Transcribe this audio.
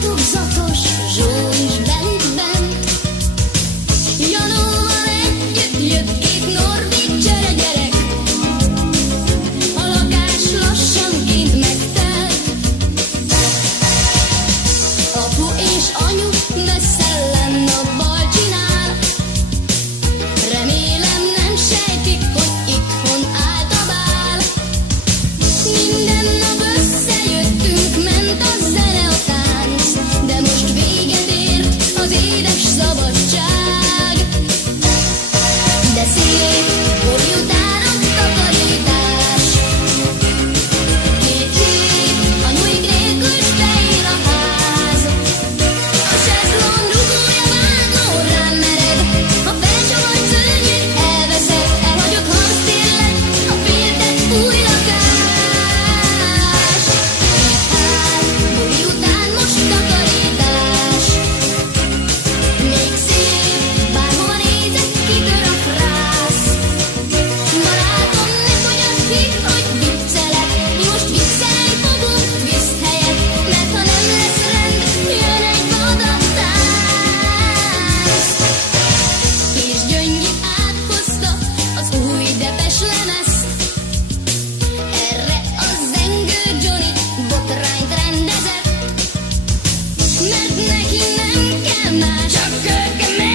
titokzatos zsó is bent bent. Janóval együtt jött két norvég cseregyerek, a lakás lassanként megtelt. Apu és anyu messze lenn a bal csinál, remélem nem sejtik, hogy itthon állt a bál. Minden nap összejöttünk, ment a zene, a tánc, de most véget ért az édes szabadság. De szép, hogy után a takarítás, 2 hét anyuik nélkül s beér a ház. A sezlong rugója vágó rám mered, a felcsavart szőnyeg elveszett, elhagyott harctér lett a féltett új lakás. Hát, buli után most takarítás, még szép, bárhova nézek, kitör a frász. Barátom, ne fogyaszt ki, hogy viccelek, mi most viccelni fogunk vízhelyet, mert ha nem lesz rend, jön egy vadatánc. És Gyöngyi áthozta az új depes lemezt, erre a zengő Johnny botrányt rendezett, mert neki nem kell más, csak kőkemény